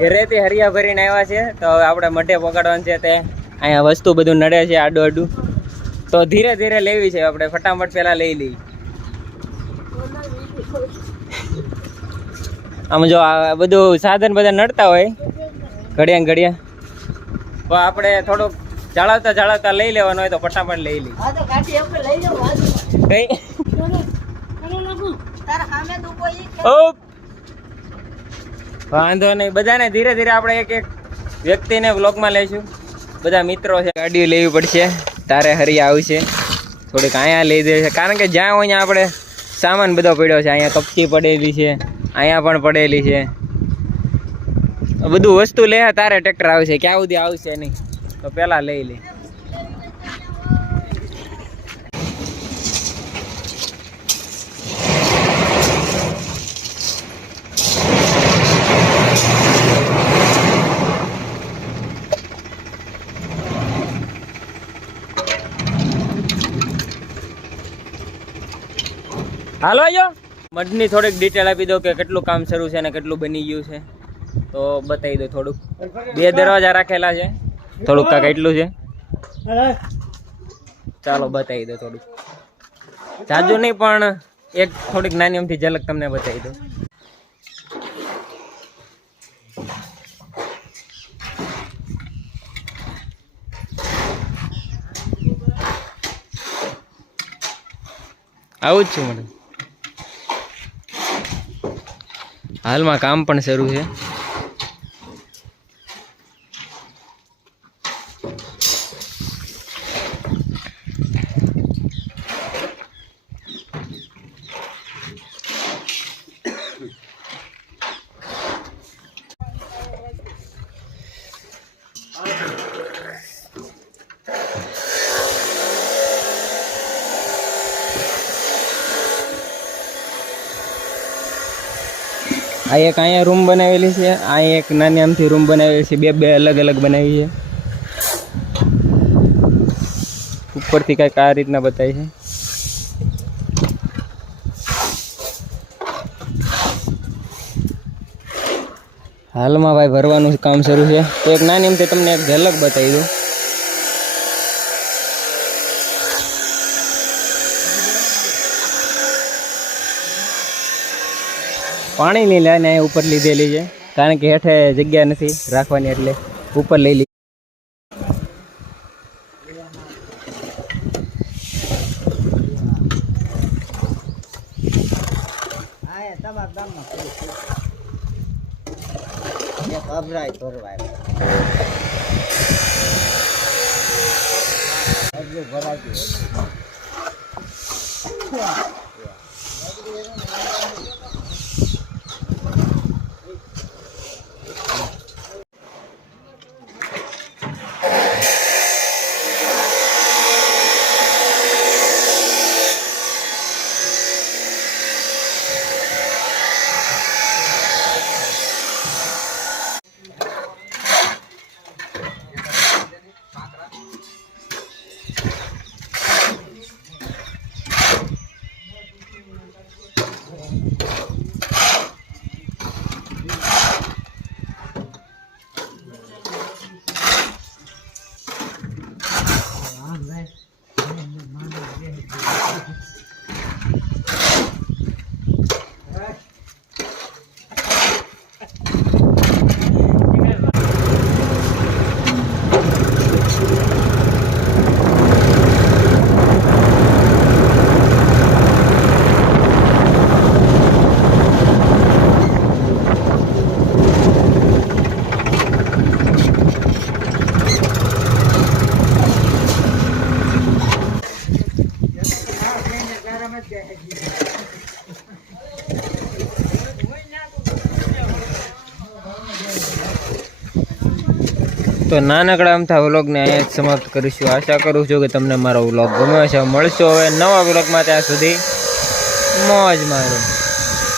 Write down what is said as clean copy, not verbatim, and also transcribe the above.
ઘરેથી હરિયા ભરીને આવ્યા છે તો હવે આપણે મઢે પકડવાનું છે. તે અહીંયા વસ્તુ બધું નડે છે આડું આડું, તો ધીરે ધીરે લેવી છે. આપણે ફટાફટ પેલા લઈ લઈએ. આમ જો આ બધું સાધન બધા નડતા હોય ઘડિયા ઘડિયા, તો આપણે થોડુંક જાળવતા લઈ લેવાનું હોય તો ફટાફટ લઈ લઈએ. વાંધો નહીં, બધાને ધીરે ધીરે આપણે એક એક વ્યક્તિને વ્લોગમાં લઈશું. બધા મિત્રો છે, ગાડીઓ લેવી પડશે. તારે હરિયા આવશે, થોડીક અહીંયા લઈ દે છે, કારણ કે જ્યાં હોય આપણે સામાન બધો પડ્યો છે. અહીંયા કપચી પડેલી છે, અહીંયા પણ પડેલી છે. બધું વસ્તુ લે તારે ટ્રેક્ટર આવશે, ક્યાં સુધી આવશે નહીં, તો પેલા લઈ લે. હાલો આયો મઢની થોડીક ડિટેલ આપી દો કે કેટલું કામ શરૂ છે અને કેટલું બની ગયું છે, તો બતાવી દો થોડુંક. 2 દરવાજા રાખેલા છે, થોડુંક કાંક એટલું છે. ચાલો બતાવી દો થોડુંક, જાજુ નહીં પણ એક થોડીક નાની અમથી ઝલક તમને બતાવી દો. આવું જ છું મેડમ. હાલમાં કામ પણ શરૂ છે. આ એક અહીંયા રૂમ બનાવેલી છે, આ એક નાની આમથી રૂમ બનાવેલી છે. બે અલગ અલગ બનાવી છે. ઉપરથી કાંઈક આ રીતના બતાવી છે. હાલમાં ભાઈ ભરવાનું કામ શરૂ છે, તો એક નાની આમથી તમને એક ઝલક બતાવી દઉં. પાણીની લાઈન અહીંયા ઉપર લીધેલી છે, કારણ કે હેઠે જગ્યા નથી રાખવાની, એટલે ઉપર લઈ લીધી. તો નાનકડા અમથા વ્લોગને અહીંયા જ સમાપ્ત કરીશું. આશા કરું છું કે તમને મારો વ્લોગ ગમ્યો છે. મળશો હવે નવા વ્લોગમાં, ત્યાં સુધી મોજ મારો.